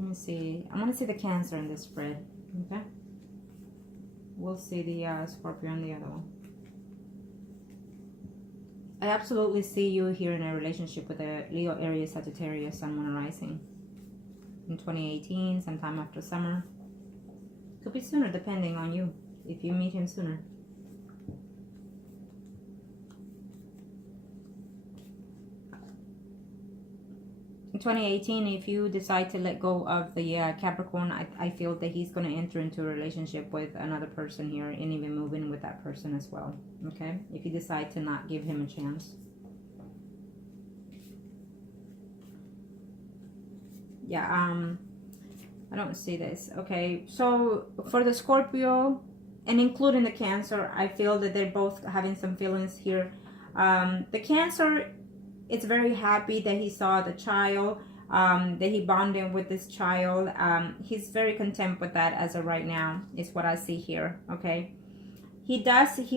Let me see. I want to see the Cancer in this spread. Okay. We'll see the Scorpio on the other one. I absolutely see you here in a relationship with a Leo, Aries, Sagittarius, Sun, Moon, Rising. In 2018, sometime after summer. Could be sooner, depending on you. If you meet him sooner. In 2018, if you decide to let go of the Capricorn, I feel that he's going to enter into a relationship with another person here and even move in with that person as well. Okay? If you decide to not give him a chance. Yeah, I don't see this. Okay, so for the Scorpio and including the Cancer, I feel that they're both having some feelings here. The Cancer, it's very happy that he saw the child, that he bonded with this child. He's very content with that as of right now, is what I see here, okay? He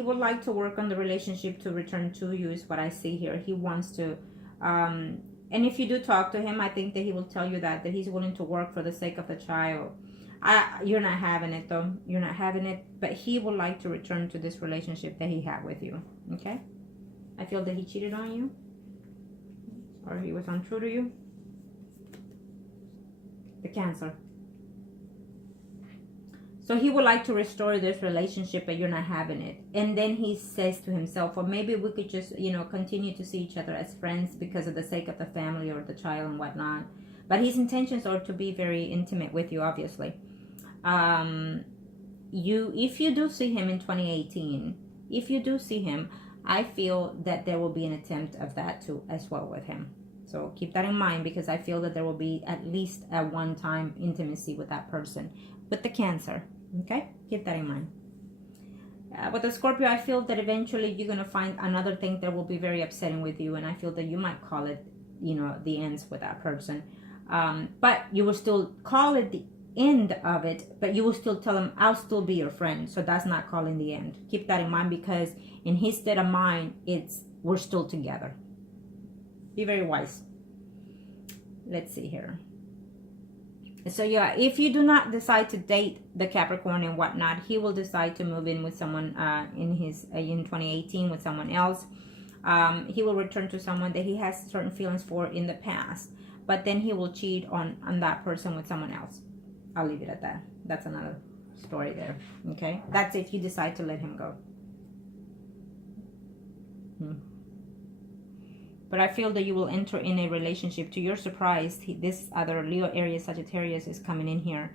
would like to work on the relationship to return to you, is what I see here. He wants to, and if you do talk to him, I think that he will tell you that he's willing to work for the sake of the child. You're not having it though. You're not having it, but he would like to return to this relationship that he had with you, okay? I feel that he cheated on you. Or he was untrue to you. The Cancer. So he would like to restore this relationship, but you're not having it. And then he says to himself, well, maybe we could just, you know, continue to see each other as friends because of the sake of the family or the child and whatnot. But his intentions are to be very intimate with you, obviously. If you do see him in 2018, if you do see him, I feel that there will be an attempt of that too as well with him. So keep that in mind, because I feel that there will be at least a one-time intimacy with that person. With the Cancer, okay? Keep that in mind. With the Scorpio, I feel that eventually you're going to find another thing that will be very upsetting with you. And I feel that you might call it, you know, the ends with that person. But you will still call it the end of it, but you will still tell him, I'll still be your friend. So that's not calling the end. Keep that in mind, because in his state of mind, we're still together. Be very wise. Let's see here. So yeah, if you do not decide to date the Capricorn and whatnot, he will decide to move in with someone in 2018 with someone else. He will return to someone that he has certain feelings for in the past, but then he will cheat on that person with someone else. I'll leave it at that. That's another story there. Okay, that's if you decide to let him go. But I feel that you will enter in a relationship. To your surprise, this other Leo, Aries, Sagittarius is coming in here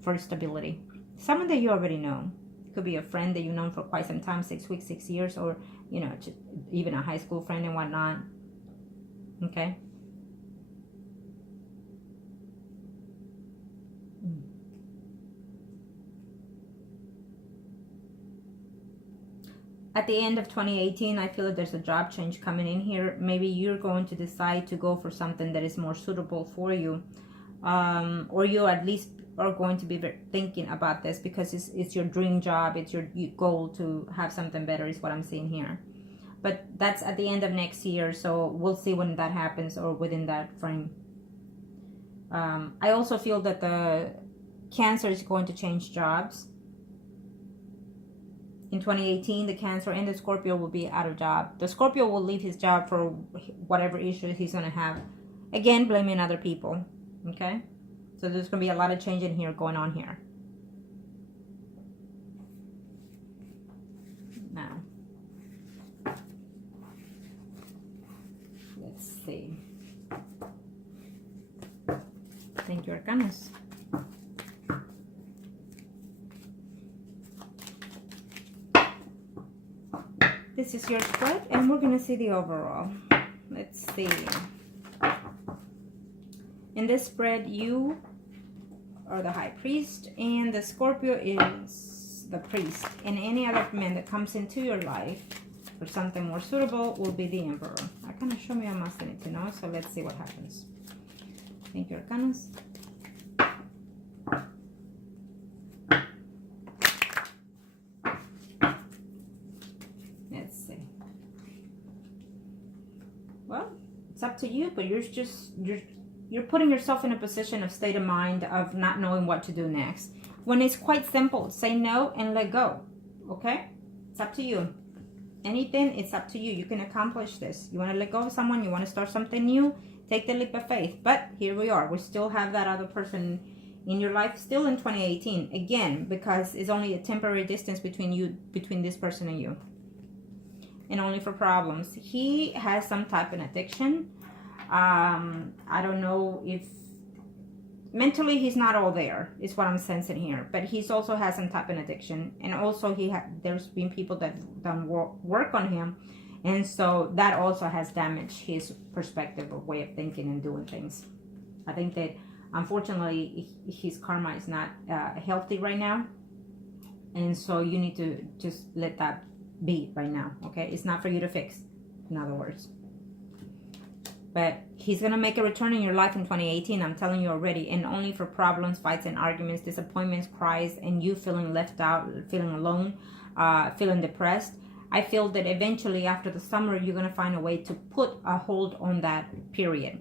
for stability. Someone that you already know. It could be a friend that you've known for quite some time, 6 weeks, 6 years, or, you know, even a high school friend and whatnot. Okay? At the end of 2018, I feel that there's a job change coming in here. Maybe you're going to decide to go for something that is more suitable for you. Or you at least are going to be thinking about this, because it's your dream job. It's your goal to have something better, is what I'm seeing here. But that's at the end of next year, so we'll see when that happens, or within that frame. I also feel that the Cancer is going to change jobs. In 2018, the Cancer and the Scorpio will be out of job. The Scorpio will leave his job for whatever issues he's going to have. Again, blaming other people. Okay? So there's going to be a lot of change in here going on here. Now, let's see. Thank you, Arcanas. This is your spread, and we're going to see the overall. Let's see. In this spread, you are the High Priest, and the Scorpio is the Priest. And any other man that comes into your life for something more suitable will be the Emperor. Arcana, show me a must I need to know, so let's see what happens. Thank you, Arcanas. Well, it's up to you, but you're you're putting yourself in a position of state of mind of not knowing what to do next. When it's quite simple, say no and let go. Okay? It's up to you. Anything, it's up to you. You can accomplish this. You want to let go of someone, you want to start something new, take the leap of faith. But here we are. We still have that other person in your life still in 2018. Again, because it's only a temporary distance between this person and you. And only for problems. He has some type of addiction. I don't know if mentally he's not all there, is what I'm sensing here. But he's also has some type of addiction. And also there's been people that done work on him. And so that also has damaged his perspective or way of thinking and doing things. I think that unfortunately his karma is not healthy right now. And so you need to just let that be right now. Okay? It's not for you to fix, in other words. But he's going to make a return in your life in 2018. I'm telling you already. And only for problems, fights, and arguments, disappointments, cries, and you feeling left out, feeling alone, feeling depressed. I feel that eventually after the summer, you're going to find a way to put a hold on that period.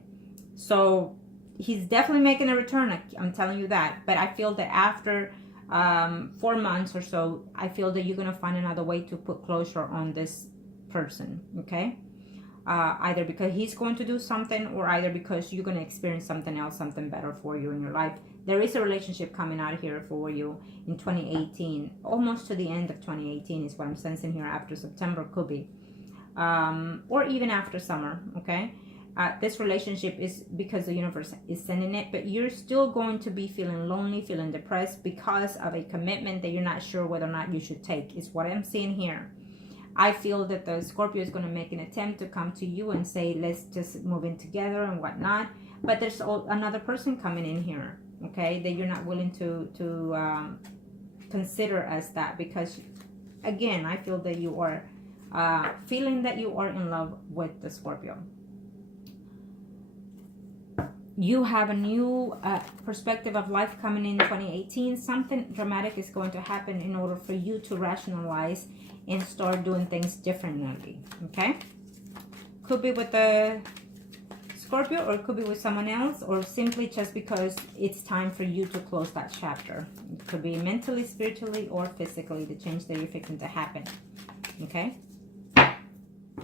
So he's definitely making a return. I'm telling you that. But I feel that after 4 months or so, I feel that you're going to find another way to put closure on this person. Okay? Either because he's going to do something, or either because you're going to experience something else, something better for you in your life. There is a relationship coming out here for you in 2018, almost to the end of 2018 is what I'm sensing here. After September could be, or even after summer. Okay, this relationship is because the universe is sending it, but you're still going to be feeling lonely, feeling depressed because of a commitment that you're not sure whether or not you should take, is what I'm seeing here. I feel that the Scorpio is going to make an attempt to come to you and say, let's just move in together and whatnot. But there's another person coming in here, okay, that you're not willing to consider as that. Because, again, I feel that you are feeling that you are in love with the Scorpio. You have a new perspective of life coming in 2018. Something dramatic is going to happen in order for you to rationalize and start doing things differently. Okay? Could be with the Scorpio, or it could be with someone else, or simply just because it's time for you to close that chapter. It could be mentally, spiritually, or physically, the change that you're fixing to happen. Okay?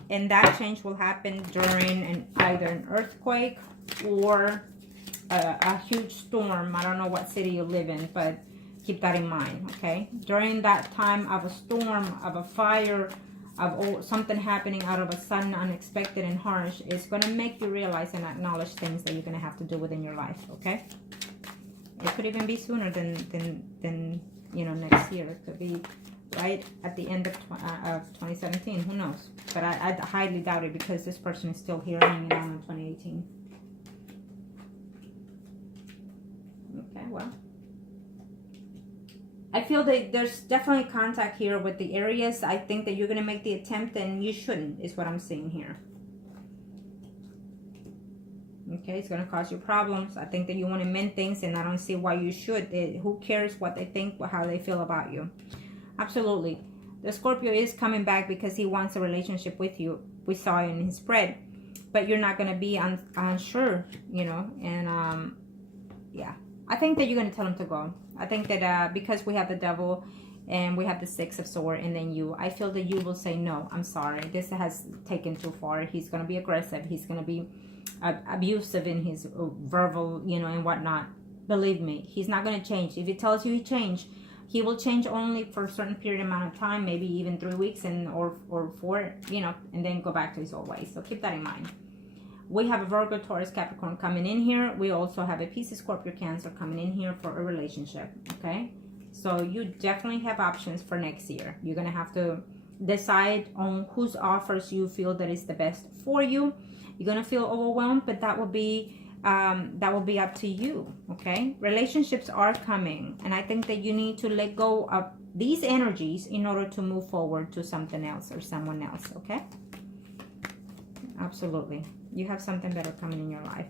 And that change will happen during either an earthquake or a huge storm. I don't know what city you live in, but keep that in mind, okay? During that time of a storm, of a fire, of something happening out of a sudden, unexpected, and harsh, is going to make you realize and acknowledge things that you're going to have to do within your life, okay? It could even be sooner than you know, next year. It could be right at the end of 2017. Who knows? But I highly doubt it, because this person is still here hanging on in 2018. Okay, well, I feel that there's definitely contact here with the Aries. I think that you're going to make the attempt, and you shouldn't, is what I'm seeing here. Okay, it's going to cause you problems. I think that you want to mend things, and I don't see why you should. Who cares what they think, how they feel about you? Absolutely. The Scorpio is coming back because he wants a relationship with you. We saw it in his spread. But you're not going to be unsure, you know. And, yeah. I think that you're going to tell him to go. I think that because we have the Devil and we have the Six of Swords and then you, I feel that you will say, no, I'm sorry. This has taken too far. He's going to be aggressive. He's going to be abusive in his verbal, you know, and whatnot. Believe me, he's not going to change. If he tells you he changed, he will change only for a certain period amount of time, maybe even 3 weeks or 4, you know, and then go back to his old ways. So keep that in mind. We have a Virgo, Taurus, Capricorn coming in here. We also have a Pisces, Scorpio, Cancer coming in here for a relationship, okay? So you definitely have options for next year. You're going to have to decide on whose offers you feel that is the best for you. You're going to feel overwhelmed, but that will be up to you, okay? Relationships are coming, and I think that you need to let go of these energies in order to move forward to something else or someone else, okay? Absolutely. You have something better coming in your life.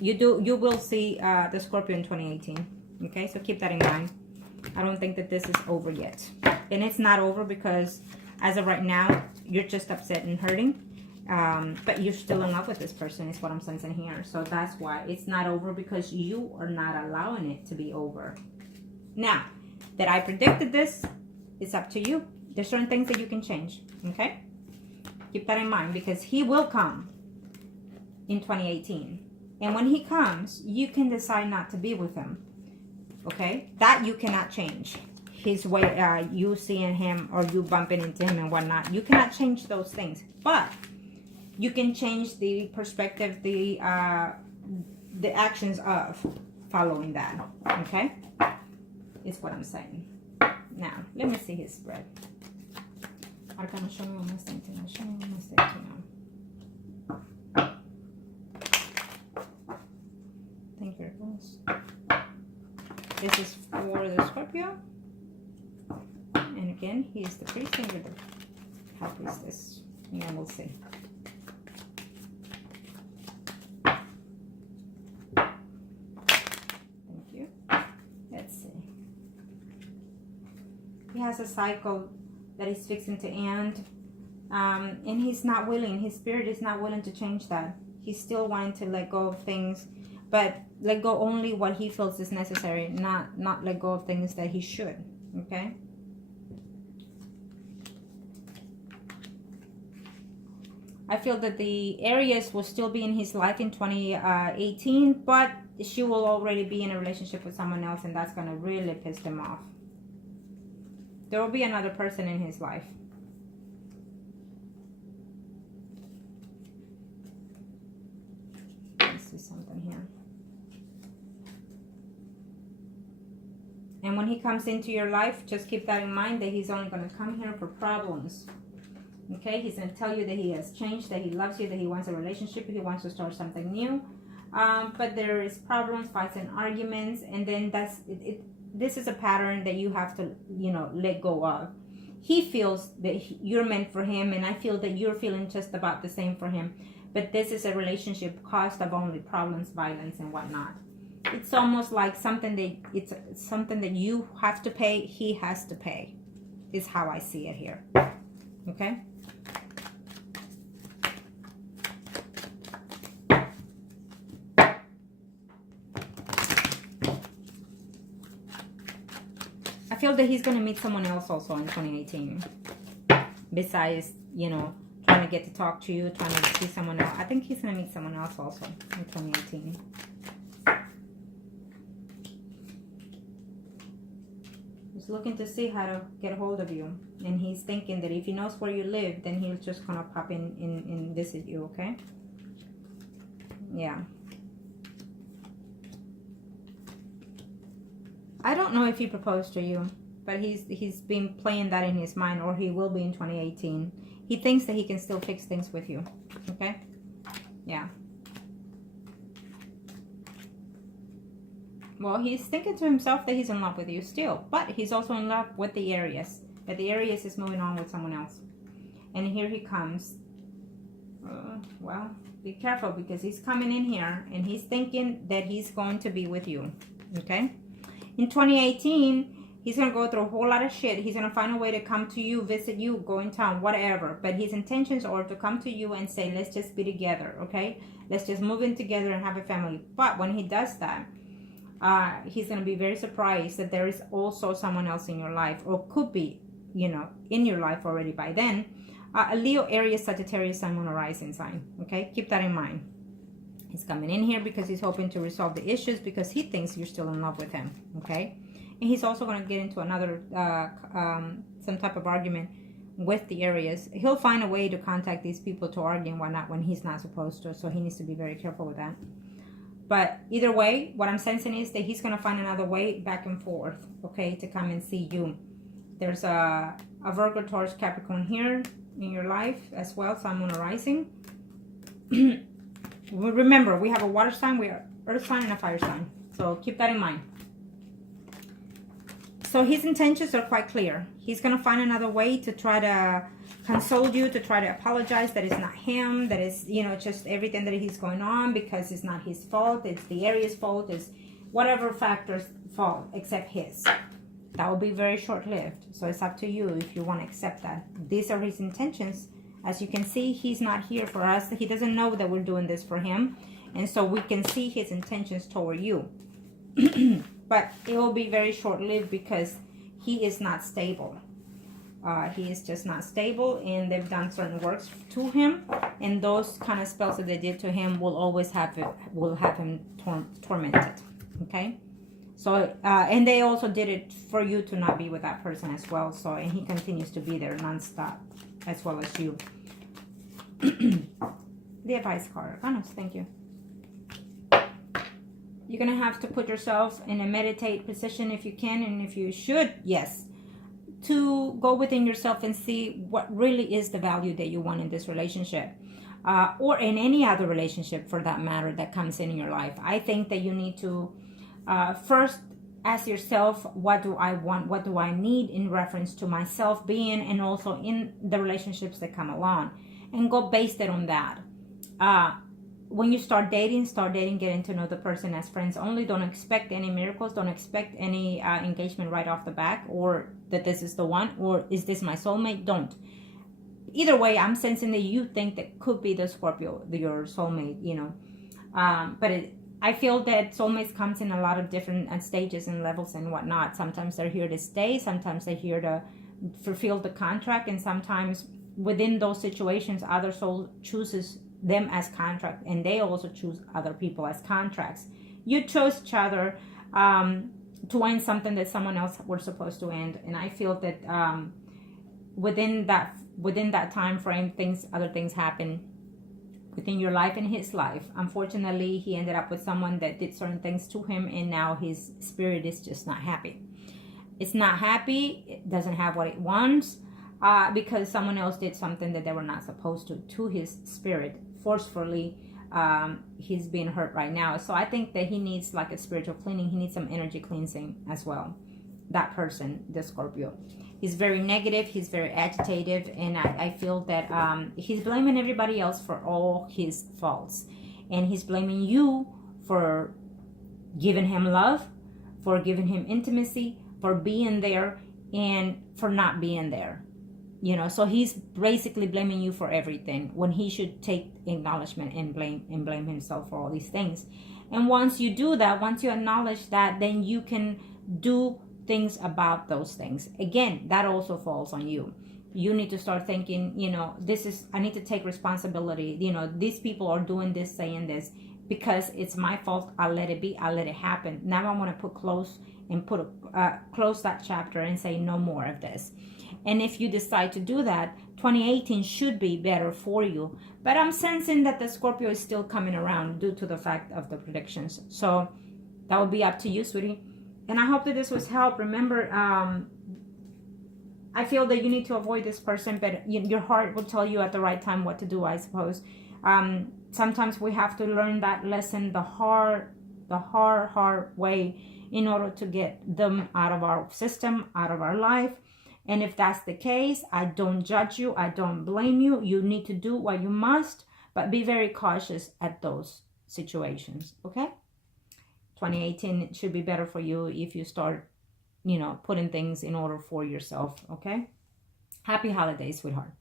You will see the Scorpio in 2018. Okay, so keep that in mind. I don't think that this is over yet. And it's not over because as of right now, you're just upset and hurting. But you're still in love with this person is what I'm sensing here. So that's why it's not over, because you are not allowing it to be over. Now, that I predicted this, it's up to you. There's certain things that you can change, okay? Keep that in mind, because he will come in 2018. And when he comes, you can decide not to be with him, okay? That you cannot change. His way, you seeing him or you bumping into him and whatnot. You cannot change those things. But you can change the perspective, the actions of following that, okay? Is what I'm saying. Now, let me see his spread. Arcana, show me one mistake to know. Show me one mistake to know. Thank you very much. This is for the Scorpio. And again, he is the priest and you're the high priestess. And we'll see. Thank you. Let's see. He has a cycle that he's fixing to end. And he's not willing. His spirit is not willing to change that. He's still wanting to let go of things. But let go only what he feels is necessary. Not let go of things that he should. Okay? I feel that the Aries will still be in his life in 2018, but she will already be in a relationship with someone else, and that's going to really piss him off. There will be another person in his life. Let's see something here. And when he comes into your life, just keep that in mind, that he's only going to come here for problems. Okay, he's going to tell you that he has changed, that he loves you, that he wants a relationship, he wants to start something new. But there is problems, fights, and arguments, and then that's it. This is a pattern that you have to, let go of. He feels that you're meant for him, and I feel that you're feeling just about the same for him. But this is a relationship caused of only problems, violence, and whatnot. It's almost like something that you have to pay, he has to pay, is how I see it here. Okay? I feel that he's going to meet someone else also in 2018. Besides, trying to get to talk to you, trying to see someone else. I think he's going to meet someone else also in 2018. He's looking to see how to get a hold of you. And he's thinking that if he knows where you live, then he's just going to pop in and visit you, okay? Yeah. I don't know if he proposed to you, but he's been playing that in his mind, or he will be in 2018. He thinks that he can still fix things with you, okay? Yeah. Well, he's thinking to himself that he's in love with you still, but he's also in love with the Aries. But the Aries is moving on with someone else. And here he comes. Well, be careful, because he's coming in here and he's thinking that he's going to be with you, okay? In 2018, he's going to go through a whole lot of shit. He's going to find a way to come to you, visit you, go in town, whatever. But his intentions are to come to you and say, let's just be together, okay? Let's just move in together and have a family. But when he does that, he's going to be very surprised that there is also someone else in your life, or could be, in your life already by then. A Leo, Aries, Sagittarius, Sun, Moon, or Rising sign, okay? Keep that in mind. He's coming in here because he's hoping to resolve the issues, because he thinks you're still in love with him, okay? And he's also going to get into another, some type of argument with the Aries. He'll find a way to contact these people to argue and whatnot when he's not supposed to, so he needs to be very careful with that. But either way, what I'm sensing is that he's going to find another way back and forth, okay, to come and see you. There's a Virgo, Taurus, Capricorn here in your life as well, Sun, Moon, or Rising. Remember, we have a water sign, we are earth sign, and a fire sign. So keep that in mind. So his intentions are quite clear. He's going to find another way to try to console you, to try to apologize that it's not him, that it's, just everything that he's going on, because it's not his fault, it's the Aries' fault, it's whatever factor's fault except his. That will be very short-lived. So it's up to you if you want to accept that. These are his intentions As you can see, he's not here for us. He doesn't know that we're doing this for him. And so we can see his intentions toward you. But it will be very short-lived because he is not stable. He is just not stable, and they've done certain works to him, and those kind of spells that they did to him will always have him tormented. Okay, so and they also did it for you to not be with that person as well. So, and he continues to be there nonstop, as well as you. The advice card, honest, thank you. You're gonna have to put yourself in a meditate position if you can, and if you should, yes, to go within yourself and see what really is the value that you want in this relationship, or in any other relationship for that matter that comes in your life. I think that you need to first ask yourself, what do I want? What do I need in reference to myself being, and also in the relationships that come along, and go based it on that. When you start dating, getting to know the person as friends only. Don't expect any miracles. Don't expect any engagement right off the bat, or that this is the one, or is this my soulmate? Don't. Either way, I'm sensing that you think that could be the Scorpio, your soulmate, you know. But I feel that soulmates comes in a lot of different stages and levels and whatnot. Sometimes they're here to stay. Sometimes they're here to fulfill the contract. And sometimes within those situations, other soul chooses them as contract, and they also choose other people as contracts. You chose each other to end something that someone else were supposed to end, and I feel that within that time frame, other things happen within your life and his life. Unfortunately, he ended up with someone that did certain things to him, and now his spirit is just not happy. It's not happy. It doesn't have what it wants. Because someone else did something that they were not supposed to his spirit forcefully. He's being hurt right now. So I think that he needs like a spiritual cleaning. He needs some energy cleansing as well. That person, the Scorpio. He's very negative. He's very agitated. And I feel that he's blaming everybody else for all his faults. And he's blaming you for giving him love, for giving him intimacy, for being there, and for not being there. You know, so he's basically blaming you for everything when he should take acknowledgement and blame himself for all these things. And once you do that, once you acknowledge that, then you can do things about those things. Again, that also falls on you. You need to start thinking, you know, I need to take responsibility. You know, these people are doing this, saying this, because it's my fault. I'll let it be. I'll let it happen. Now I want to close that chapter and say no more of this. And if you decide to do that, 2018 should be better for you. But I'm sensing that the Scorpio is still coming around due to the fact of the predictions. So that would be up to you, sweetie. And I hope that this was help. Remember, I feel that you need to avoid this person, but your heart will tell you at the right time what to do, I suppose. Sometimes we have to learn that lesson the hard way in order to get them out of our system, out of our life. And if that's the case, I don't judge you. I don't blame you. You need to do what you must, but be very cautious at those situations, okay? 2018 should be better for you if you start, you know, putting things in order for yourself, okay? Happy holidays, sweetheart.